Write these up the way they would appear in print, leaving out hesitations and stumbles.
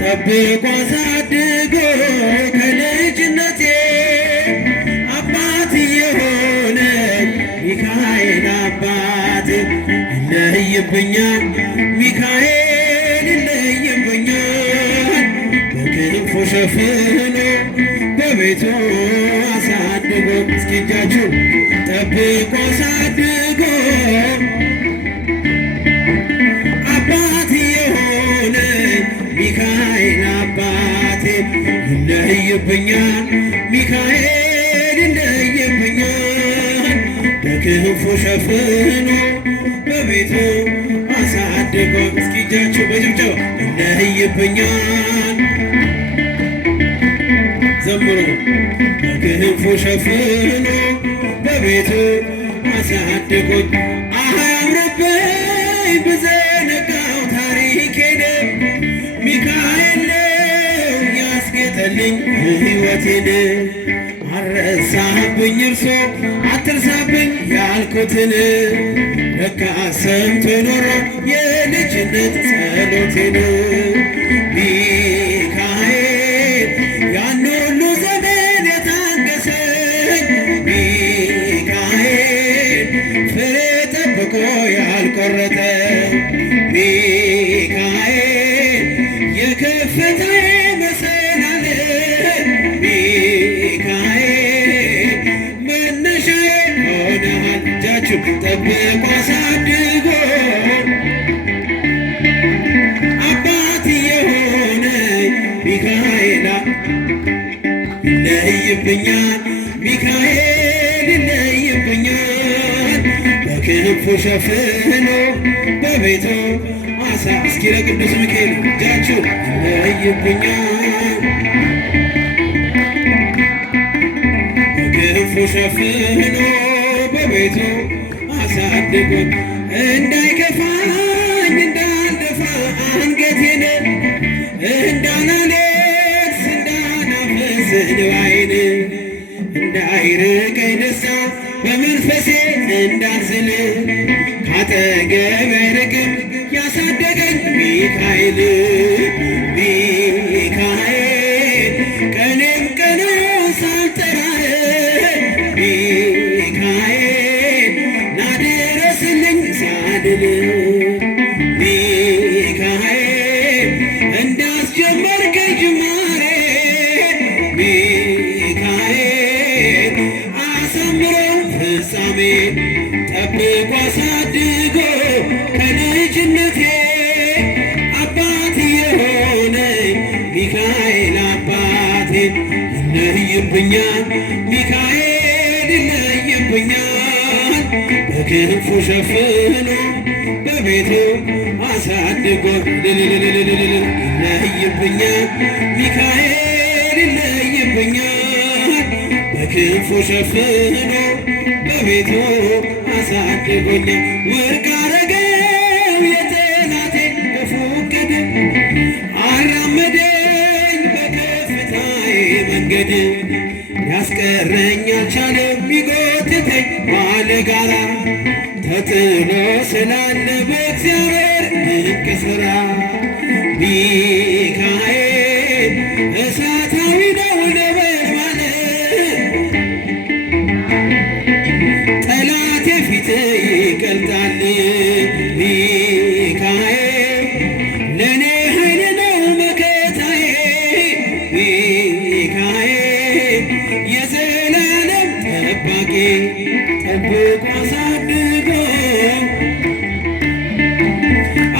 ጠብቆ አሳድጎ ከልጅነቴ አባት የሆነ ሚካኤል አባቴ ይለይብኛል ሚካኤል ይለይብኛል በክንፉ ሸፍኖ በቤቱ አሳድጎ እስኪ እጃችሁ ጠብቆ አሳድጎ አባት የሆነ ሚካኤል አባቴ ይለይብኛል ሚካኤል ይለይብኛል በክንፉ ሸፍኖ በቤቱ አሳድጎ እስኪ እጃችሁ በጭብጨባ ይለይብኛል ዘምሩ በክንፉ ሸፍኖ በቤቱ አሳድጎኝ አያምርብኝ ብዘነጋው ታሪኬን ሚካኤል ነው ያስጌጠልኝ ሕይወቴን አረሳብኝ እርሶ አትርሳብኝ ያልኩትን ለካ ሰምቶ ኖሮ የልጅነት ጸሎቴን ሚካኤል ያን ሁሉ ዘመን የታገሰኝ ሚካኤል ፍሬ ጠብቆ ያልቆረጠ ሚካኤል የከፍታዬ መሰላል ሚካኤል መነሻዬ ሆነሃል እጃችሁ ጠብቆ አሳድጎ አባት የሆነ ሚካኤል ይለይብኛል ሚካኤል ይለይብኛል በክንፉ ሸፍኖ በቤቱ አሳ እስኪ ለቅዱስ ሚካኤል እጃችሁ ይለይብኛል በክንፉ ሸፍኖ በቤቱ አሳድጎኝ እንዳይከፋኝ እንዳልደፋ አንገቴን እንዳላለቅስ እንዳላፈስ እንባዬን እንዳይርቀኝ ደስታ በመንፈሴ እንዳልዝል ካጠገቤ አይርቅም ያሳደገኝ ሚካኤል ሚካኤል ቀኔም ቀኑ ሳልጠራህ ሚካኤል ናድረስልኝ ሳድል ሚካኤል እንዳስጀመርከኝ ጅማሬ ሚካኤል አሳምሮ ፍጻሜ ጠብቆ አሳድጎ ከልጅነቴ አባት የሆነኝ ሚካኤል አባቴ ይለይብኛል ሚካኤል ይለይብኛል በክንፉ ሸፍኖ በቤቱ አሳድጎ ይለይብኛል ሚካኤል ይለይብኛል በክንፉ ሸፍኖ በቤቱ አሳድጎኛል ወርቅ አረገው የጠላቴ ክፉ ዕቅድ አራመደኝ በከፍታዬ መንገድ ያስቀረኝ አልቻለም ሚጎትተኝ ባለጋራ ተጥሎ ስላለ በእግዚአብሔር ድንቅ ሥራ ሚካኤል እሳታዊ ነው ነበልባል ጠላቴ ፊት ይቀልጣል ሚካኤል ለእኔ ኃይል ነው መከታዬ ሚካኤል የዘላለም ጠባቂ ጠብቆ አሳድጎ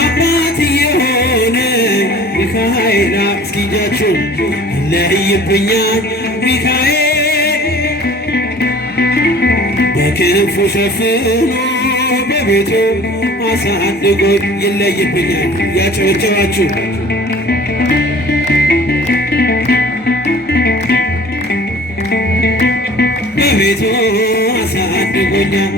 አባት የሆነ ሚካኤል እስኪ እጃችሁ ይለይብኛል ሚካኤል በክንፉ ሸፍኖ በቤቱ አሳድጎ ይለይብኛል ያጨበጨባችሁ በቤቱ አሳድጎኛል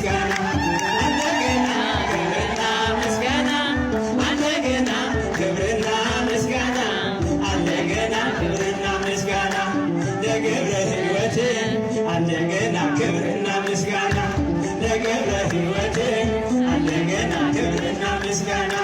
ምስጋና አለገና ክብርና ምስጋና አለገና ክብርና ምስጋና አለገና ክብርና ምስጋና ለገብረ ሕይወት አለገና ክብርና ምስጋና ለገብረ ሕይወት አለገና ክብርና ምስጋና